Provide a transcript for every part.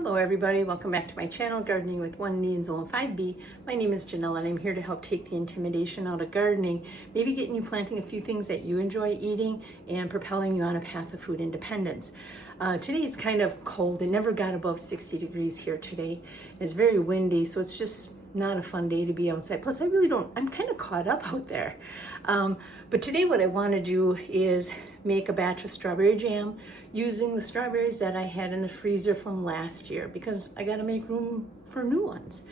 Hello everybody, welcome back to my channel, Gardening with 1D and Zone 5B. My name is Janelle and I'm here to help take the intimidation out of gardening, maybe getting you planting a few things that you enjoy eating and propelling you on a path of food independence. Today it's kind of cold. It never got above 60 degrees here today. It's very windy, so it's just not a fun day to be outside. Plus I'm kind of caught up out there. But today what I want to do is make a batch of strawberry jam using the strawberries that I had in the freezer from last year because I got to make room for new ones.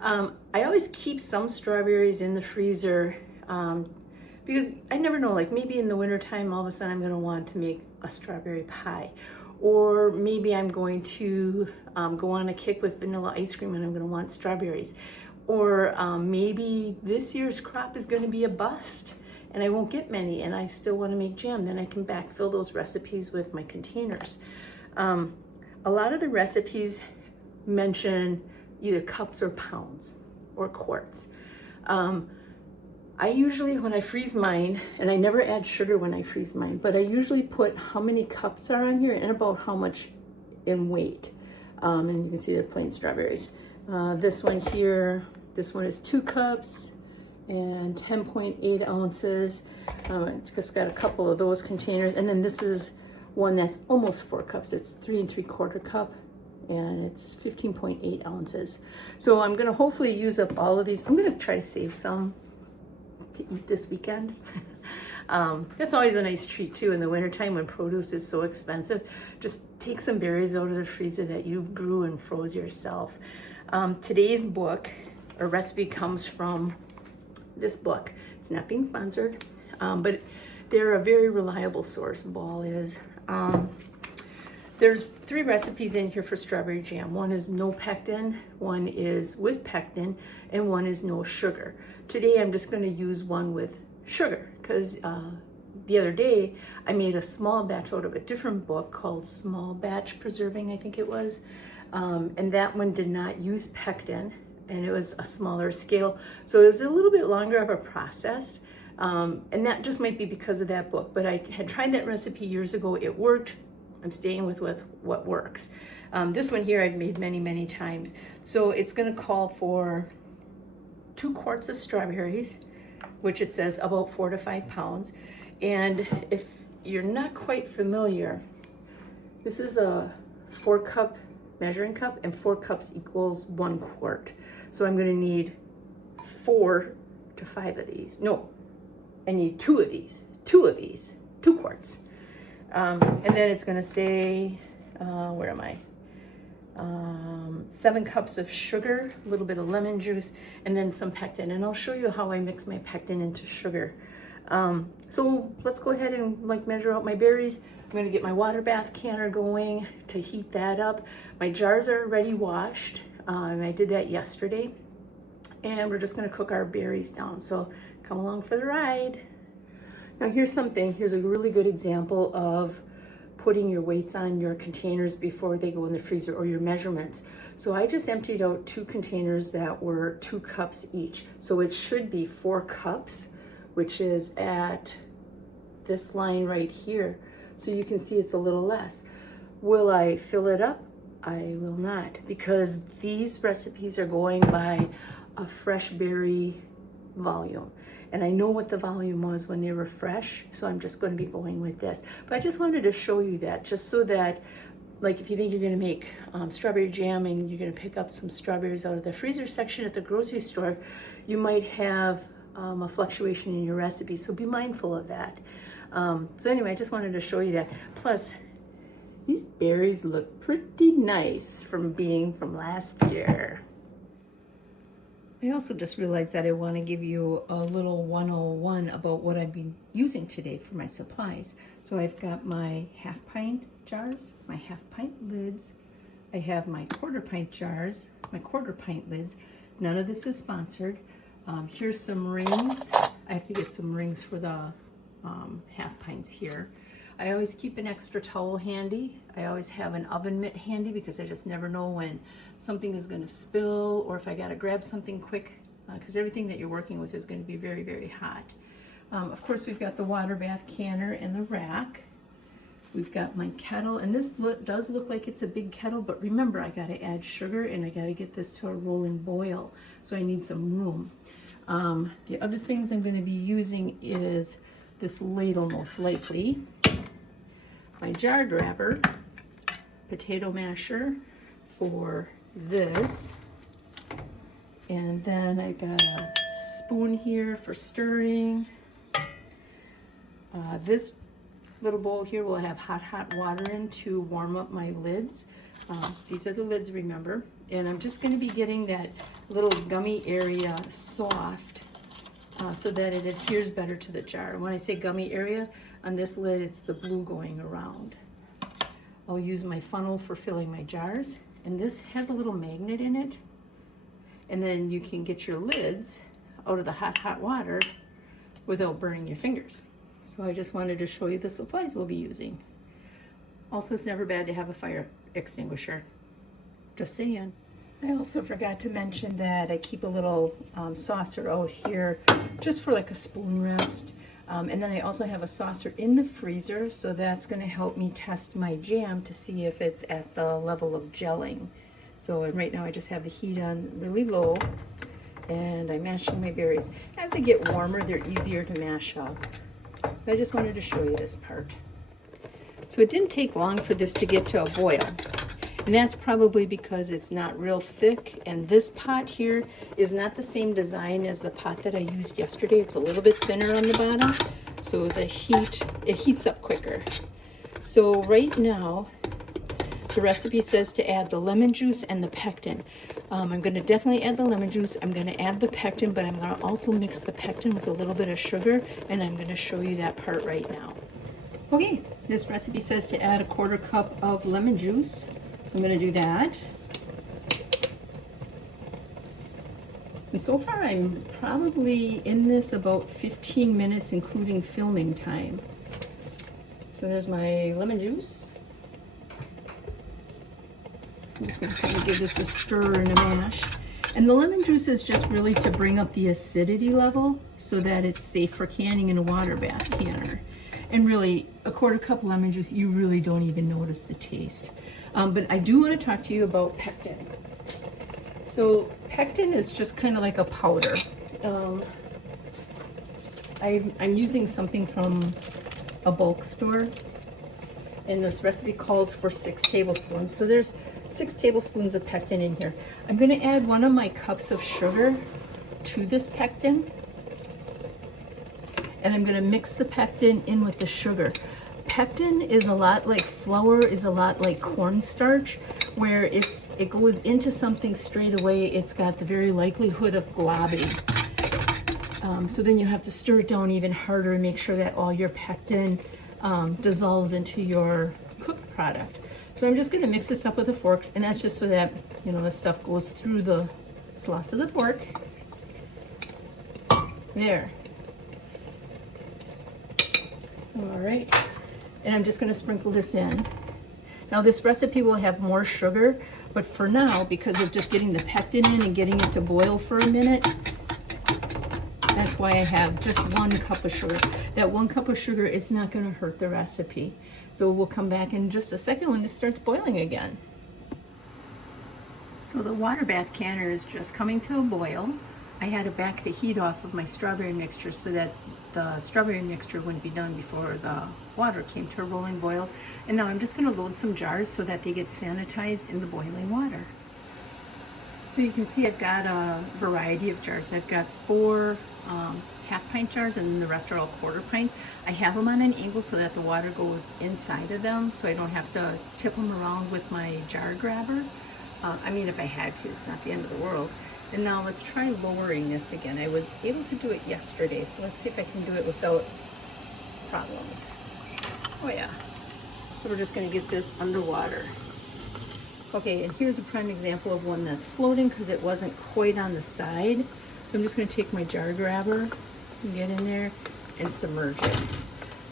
I always keep some strawberries in the freezer because I never know, like maybe in the wintertime all of a sudden I'm going to want to make a strawberry pie, or maybe I'm going to go on a kick with vanilla ice cream and I'm going to want strawberries, or maybe this year's crop is going to be a bust and I won't get many and I still want to make jam. Then I can backfill those recipes with my containers. A lot of the recipes mention either cups or pounds or quarts. I usually, when I freeze mine, and I never add sugar when I freeze mine, but I usually put how many cups are on here and about how much in weight. And you can see they're plain strawberries. This one here, this one is 2 cups and 10.8 ounces. Just got a couple of those containers. And then this is one that's almost 4 cups. It's 3 3/4 cup and it's 15.8 ounces. So I'm gonna hopefully use up all of these. I'm gonna try to save some to eat this weekend. That's always a nice treat too in the wintertime when produce is so expensive. Just take some berries out of the freezer that you grew and froze yourself. Today's book or recipe comes from this book. It's not being sponsored, but they're a very reliable source. Ball is. There's 3 recipes in here for strawberry jam. One is no pectin, one is with pectin, and one is no sugar. Today I'm just going to use one with sugar because the other day I made a small batch out of a different book called Small Batch Preserving, I think it was, and that one did not use pectin. And it was a smaller scale. So it was a little bit longer of a process. And that just might be because of that book. But I had tried that recipe years ago. It worked. I'm staying with what works. This one here I've made many, many times. So it's gonna call for 2 quarts of strawberries, which it says about 4 to 5 pounds. And if you're not quite familiar, this is a 4-cup measuring cup, and 4 cups equals 1 quart. So I'm going to need 4 to 5 of these. No, I need 2 of these, 2 quarts. And then it's going to say, where am I? 7 cups of sugar, a little bit of lemon juice, and then some pectin. And I'll show you how I mix my pectin into sugar. So let's go ahead and measure out my berries. I'm going to get my water bath canner going to heat that up. My jars are already washed, and I did that yesterday. And we're just going to cook our berries down. So come along for the ride. Now here's a really good example of putting your weights on your containers before they go in the freezer, or your measurements. So I just emptied out 2 containers that were 2 cups each. So it should be 4 cups, which is at this line right here. So you can see it's a little less. Will I fill it up? I will not, because these recipes are going by a fresh berry volume. And I know what the volume was when they were fresh, so I'm just going to be going with this. But I just wanted to show you that, just so that, like, if you think you're going to make strawberry jam and you're going to pick up some strawberries out of the freezer section at the grocery store, you might have a fluctuation in your recipe, so be mindful of that. So anyway, I just wanted to show you that. Plus, these berries look pretty nice from last year. I also just realized that I want to give you a little 101 about what I've been using today for my supplies. So I've got my half-pint jars, my half-pint lids. I have my quarter-pint jars, my quarter-pint lids. None of this is sponsored. Here's some rings. I have to get some rings for the half pints here. I always keep an extra towel handy. I always have an oven mitt handy because I just never know when something is going to spill, or if I got to grab something quick, because everything that you're working with is going to be very, very hot. Of course, we've got the water bath canner and the rack. We've got my kettle, and this does look like it's a big kettle, but remember, I gotta add sugar and I gotta get this to a rolling boil, so I need some room. The other things I'm gonna be using is this ladle, most likely, my jar grabber, potato masher for this, and then I got a spoon here for stirring. This little bowl here will have hot water in to warm up my lids. These are the lids, remember. And I'm just going to be getting that little gummy area soft so that it adheres better to the jar. When I say gummy area, on this lid, it's the blue going around. I'll use my funnel for filling my jars. And this has a little magnet in it. And then you can get your lids out of the hot water without burning your fingers. So I just wanted to show you the supplies we'll be using. Also, it's never bad to have a fire extinguisher. Just saying. I also forgot to mention that I keep a little saucer out here just for like a spoon rest. And then I also have a saucer in the freezer, so that's going to help me test my jam to see if it's at the level of gelling. So right now I just have the heat on really low, and I'm mashing my berries. As they get warmer, they're easier to mash up. But I just wanted to show you this part. So it didn't take long for this to get to a boil. And that's probably because it's not real thick. And this pot here is not the same design as the pot that I used yesterday. It's a little bit thinner on the bottom. So it heats up quicker. So right now, the recipe says to add the lemon juice and the pectin. I'm going to definitely add the lemon juice. I'm going to add the pectin, but I'm going to also mix the pectin with a little bit of sugar, and I'm going to show you that part right now. Okay, this recipe says to add a 1/4 cup of lemon juice, so I'm going to do that. And so far I'm probably in this about 15 minutes, including filming time. So there's my lemon juice. I'm just going to kind of give this a stir and a mash. And the lemon juice is just really to bring up the acidity level so that it's safe for canning in a water bath canner. And really, a 1/4 cup lemon juice, you really don't even notice the taste. But I do want to talk to you about pectin. So pectin is just kind of like a powder. I'm using something from a bulk store, and this recipe calls for 6 tablespoons. So there's 6 tablespoons of pectin in here. I'm going to add 1 of my cups of sugar to this pectin, and I'm going to mix the pectin in with the sugar. Pectin is a lot like flour, is a lot like cornstarch, where if it goes into something straight away, it's got the very likelihood of globbing. So then you have to stir it down even harder and make sure that all your pectin dissolves into your cooked product. So I'm just going to mix this up with a fork, and that's just so that, you know, the stuff goes through the slots of the fork. There. All right. And I'm just going to sprinkle this in. Now this recipe will have more sugar, but for now, because of just getting the pectin in and getting it to boil for a minute, that's why I have just 1 cup of sugar. That 1 cup of sugar, it's not going to hurt the recipe. So we'll come back in just a second when it starts boiling again. So the water bath canner is just coming to a boil. I had to back the heat off of my strawberry mixture so that the strawberry mixture wouldn't be done before the water came to a rolling boil. And now I'm just going to load some jars so that they get sanitized in the boiling water. So you can see I've got a variety of jars. I've got 4 half-pint jars, and then the rest are all 1/4 pint. I have them on an angle so that the water goes inside of them, so I don't have to tip them around with my jar grabber. I mean, if I had to, it's not the end of the world. And now let's try lowering this again. I was able to do it yesterday, so let's see if I can do it without problems. Oh yeah. So we're just going to get this underwater. Okay, and here's a prime example of one that's floating because it wasn't quite on the side. So I'm just going to take my jar grabber and get in there and submerge it.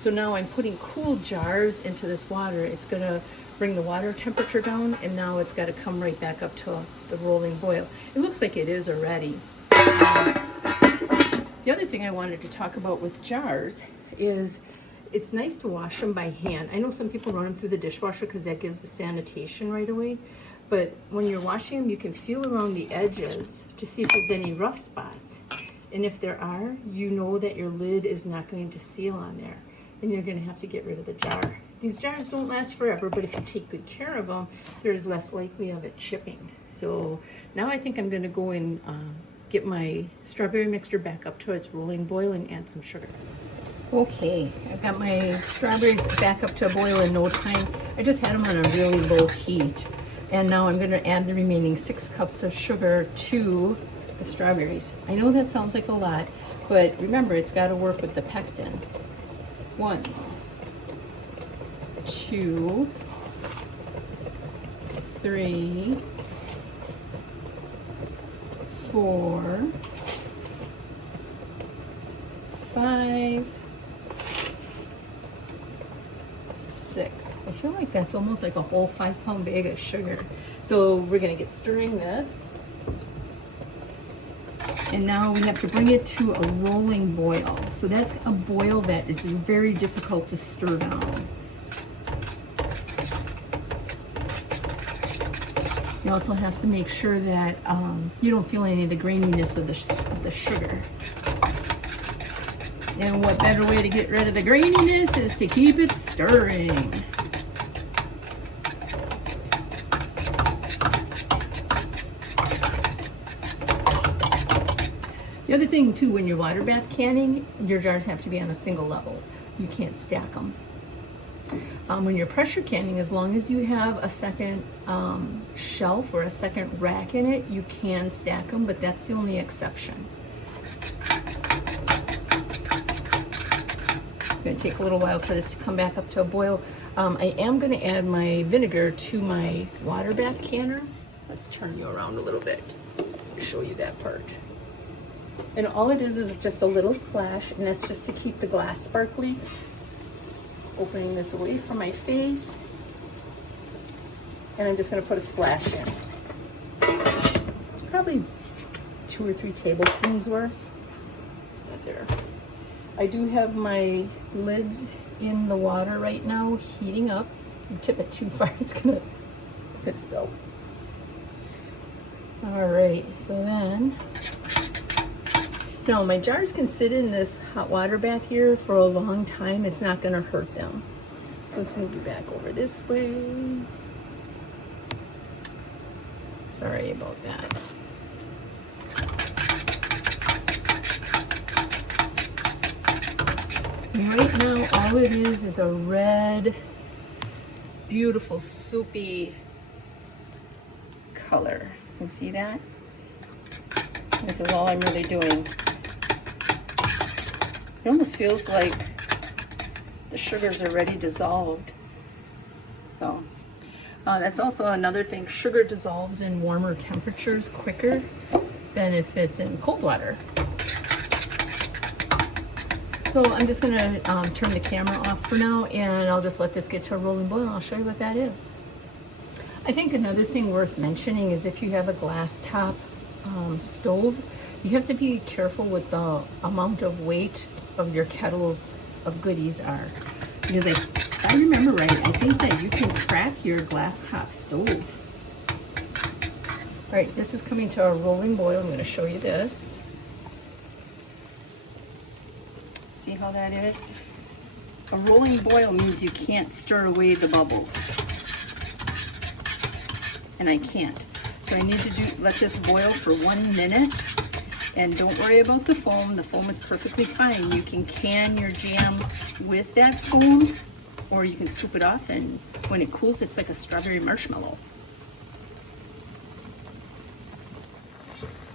So now I'm putting cool jars into this water. It's going to bring the water temperature down, and now it's got to come right back up to the rolling boil. It looks like it is already. The other thing I wanted to talk about with jars is it's nice to wash them by hand. I know some people run them through the dishwasher because that gives the sanitation right away. But when you're washing them, you can feel around the edges to see if there's any rough spots. And if there are, you know that your lid is not going to seal on there. And you're going to have to get rid of the jar. These jars don't last forever, but if you take good care of them, there's less likely of it chipping. So now I think I'm going to go and get my strawberry mixture back up to its rolling boil and add some sugar. Okay, I've got my strawberries back up to a boil in no time. I just had them on a really low heat. And now I'm going to add the remaining 6 cups of sugar to the strawberries. I know that sounds like a lot, but remember, it's got to work with the pectin. 1, 2, 3, 4, 5, 6. I feel like that's almost like a whole 5-pound bag of sugar. So we're gonna get stirring this. And now we have to bring it to a rolling boil. So that's a boil that is very difficult to stir down. You also have to make sure that you don't feel any of the graininess of the sugar. And what better way to get rid of the graininess is to keep it stirring. The other thing too, when you're water bath canning, your jars have to be on a single level. You can't stack them. When you're pressure canning, as long as you have a second shelf or a second rack in it, you can stack them, but that's the only exception. It's going to take a little while for this to come back up to a boil. I am going to add my vinegar to my water bath canner. Let's turn you around a little bit to show you that part. And all it is just a little splash, and that's just to keep the glass sparkly. Opening this away from my face, and I'm just going to put a splash in. It's probably 2 or 3 tablespoons worth. Right there. I do have my lids in the water right now, heating up. You tip it too far, it's gonna spill. All right, so then. Now, my jars can sit in this hot water bath here for a long time. It's not going to hurt them. So let's move you back over this way. Sorry about that. And right now, all it is a red, beautiful, soupy color. You see that? This is all I'm really doing. It almost feels like the sugars are already dissolved. So that's also another thing. Sugar dissolves in warmer temperatures quicker than if it's in cold water. So I'm just going to turn the camera off for now, and I'll just let this get to a rolling boil, and I'll show you what that is. I think another thing worth mentioning is if you have a glass top stove, you have to be careful with the amount of weight of your kettles of goodies are. Because if I remember right, I think that you can crack your glass top stove. All right, this is coming to a rolling boil. I'm going to show you this. See how that is? A rolling boil means you can't stir away the bubbles. And I can't. So I need to let this boil for 1 minute. And don't worry about the foam. The foam is perfectly fine. You can can your jam with that foam, or you can scoop it off, and when it cools, it's like a strawberry marshmallow.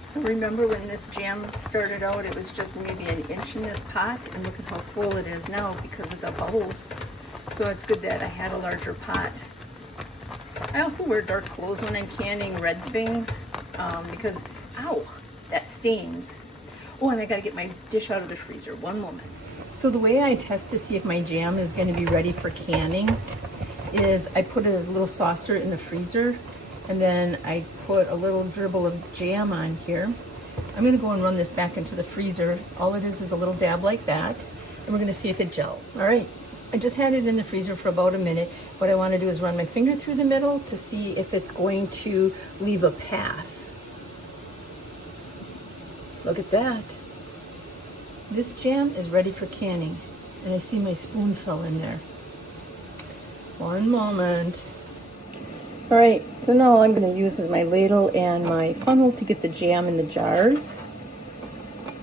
So remember when this jam started out, it was just maybe 1 inch in this pot, and look at how full it is now because of the bubbles. So it's good that I had a larger pot. I also wear dark clothes when I'm canning red things because, ow, that stains. Oh, and I gotta get my dish out of the freezer. 1 moment. So the way I test to see if my jam is gonna be ready for canning is I put a little saucer in the freezer, and then I put a little dribble of jam on here. I'm gonna go and run this back into the freezer. All it is a little dab like that, and we're gonna see if it gels. All right, I just had it in the freezer for about a minute. What I want to do is run my finger through the middle to see if it's going to leave a path. Look at that. This jam is ready for canning. And I see my spoon fell in there. One moment. All right, so now all I'm going to use is my ladle and my funnel to get the jam in the jars.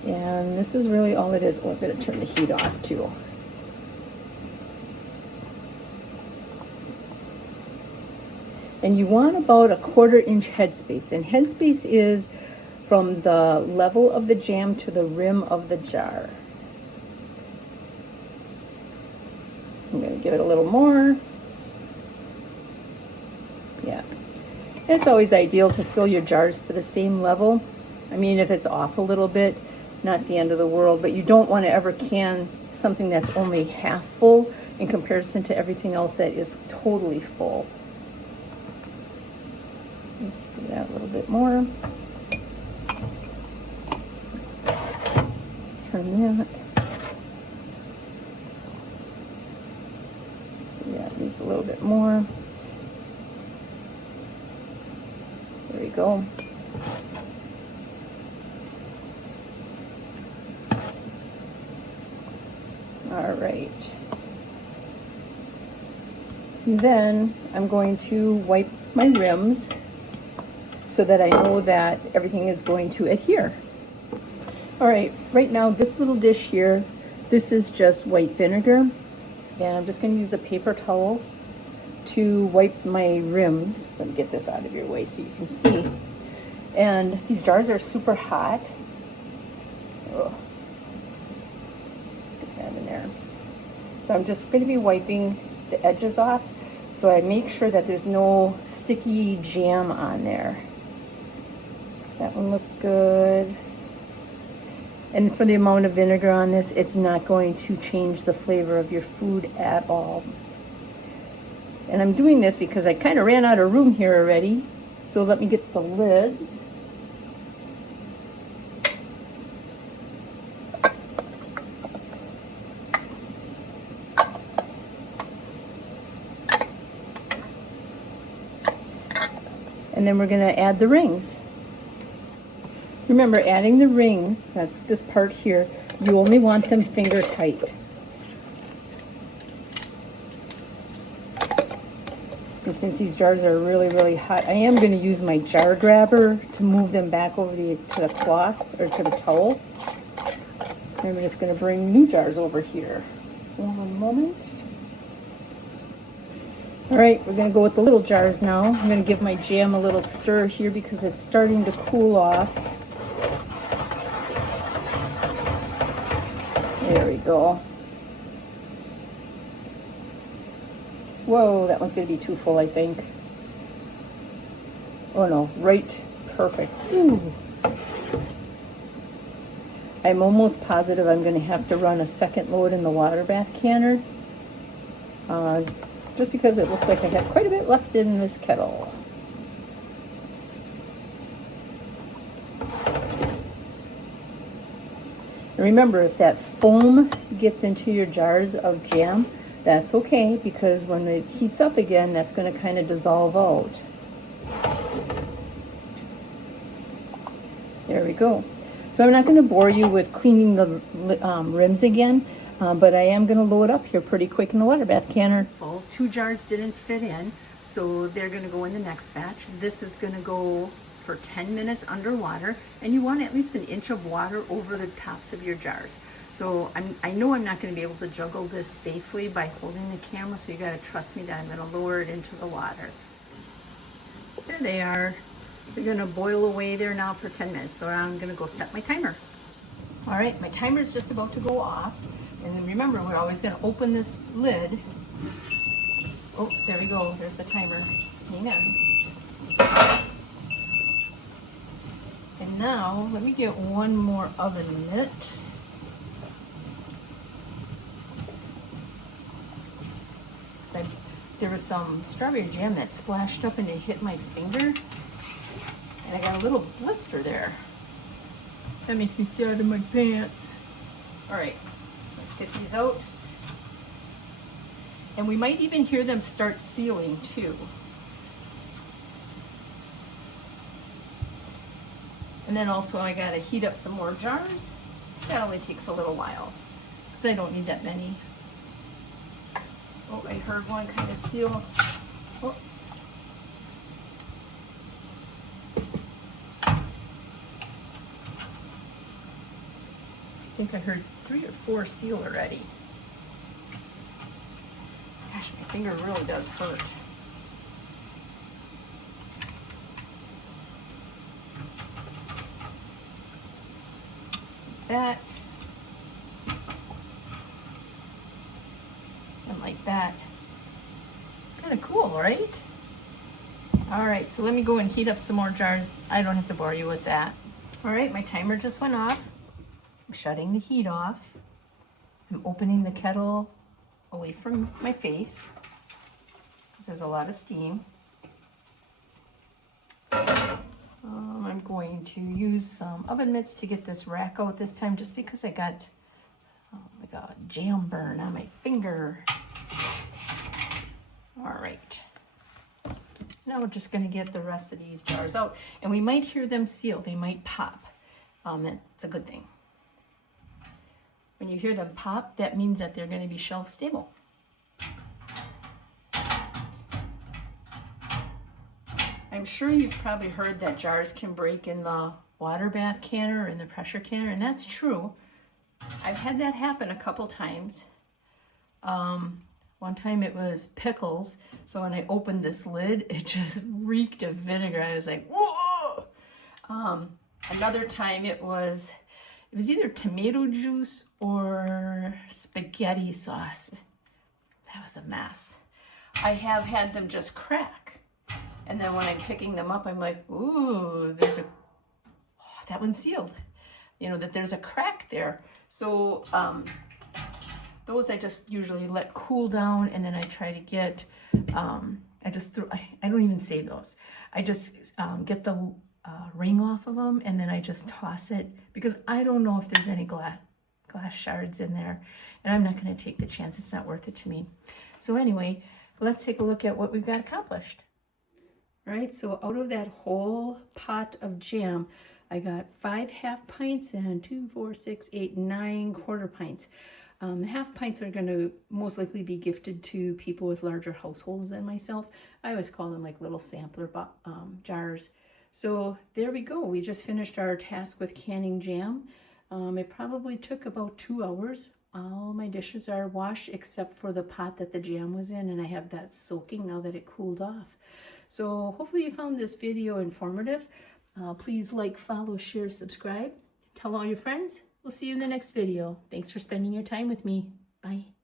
And this is really all it is. Oh, I'm going to turn the heat off too. And you want about a 1/4 inch headspace. And headspace is from the level of the jam to the rim of the jar. I'm going to give it a little more. Yeah. It's always ideal to fill your jars to the same level. I mean, if it's off a little bit, not the end of the world, but you don't want to ever can something that's only half full in comparison to everything else that is totally full. Do that a little bit more. Turn that. So yeah, it needs a little bit more. There we go. All right. And then I'm going to wipe my rims so that I know that everything is going to adhere. All right, right now this little dish here, this is just white vinegar. And I'm just going to use a paper towel to wipe my rims. Let me get this out of your way so you can see. And these jars are super hot. Oh. Let's get that in there. So I'm just going to be wiping the edges off so I make sure that there's no sticky jam on there. That one looks good. And for the amount of vinegar on this, it's not going to change the flavor of your food at all. And I'm doing this because I kind of ran out of room here already. So let me get the lids. And then we're going to add the rings. Remember, adding the rings, that's this part here, you only want them finger tight. And since these jars are really, really hot, I am going to use my jar grabber to move them back over to the cloth, or to the towel. And we're just going to bring new jars over here. One moment. All right, we're going to go with the little jars now. I'm going to give my jam a little stir here because it's starting to cool off. There we go. Whoa, that one's going to be too full, I think. Oh no, right, perfect. Ooh. I'm almost positive I'm going to have to run a second load in the water bath canner. Just because it looks like I have quite a bit left in this kettle. And remember, if that foam gets into your jars of jam, that's okay, because when it heats up again, that's going to kind of dissolve out. There we go. So I'm not going to bore you with cleaning the rims again, but I am going to load up here pretty quick in the water bath canner. Full. 2 jars didn't fit in, so they're going to go in the next batch. This is going to go for 10 minutes underwater, and you want at least an inch of water over the tops of your jars. So I know I'm not going to be able to juggle this safely by holding the camera, so you got to trust me that I'm going to lower it into the water. There they are. They're going to boil away there now for 10 minutes, so I'm going to go set my timer. All right, my timer is just about to go off, and then remember, we're always going to open this lid. Oh, there we go. There's the timer. Hang on. And now, let me get one more oven mitt. There was some strawberry jam that splashed up and it hit my finger. And I got a little blister there. That makes me sit out of my pants. All right, let's get these out. And we might even hear them start sealing too. And then also I gotta heat up some more jars. That only takes a little while because I don't need that many. Oh, I heard one kind of seal. Oh. I think I heard 3 or 4 seal already. Gosh, my finger really does hurt. That. And like that. Kind of cool, right? All right, so let me go and heat up some more jars. I don't have to bore you with that. All right, my timer just went off. I'm shutting the heat off. I'm opening the kettle away from my face because there's a lot of steam. I'm going to use some oven mitts to get this rack out this time just because I got like a jam burn on my finger. All right. Now we're just going to get the rest of these jars out, and we might hear them seal. They might pop. That's a good thing. When you hear them pop, that means that they're going to be shelf stable. I'm sure you've probably heard that jars can break in the water bath canner or in the pressure canner, and that's true. I've had that happen a couple times. One time it was pickles, so when I opened this lid, it just reeked of vinegar. I was like, whoa! Another time it was either tomato juice or spaghetti sauce. That was a mess. I have had them just crack. And then when I'm picking them up, I'm like, ooh, that one's sealed. You know, that there's a crack there. So those I just usually let cool down, and then I try to get, I don't even save those. I just get the ring off of them, and then I just toss it because I don't know if there's any glass shards in there, and I'm not going to take the chance. It's not worth it to me. So anyway, let's take a look at what we've got accomplished. All right, so out of that whole pot of jam, I got 5 half pints and 2, 4, 6, 8, 9 quarter pints. The half pints are going to most likely be gifted to people with larger households than myself. I always call them like little sampler jars. So there we go. We just finished our task with canning jam. It probably took about 2 hours. All my dishes are washed except for the pot that the jam was in, and I have that soaking now that it cooled off. So hopefully you found this video informative. Please like, follow, share, subscribe. Tell all your friends. We'll see you in the next video. Thanks for spending your time with me. Bye.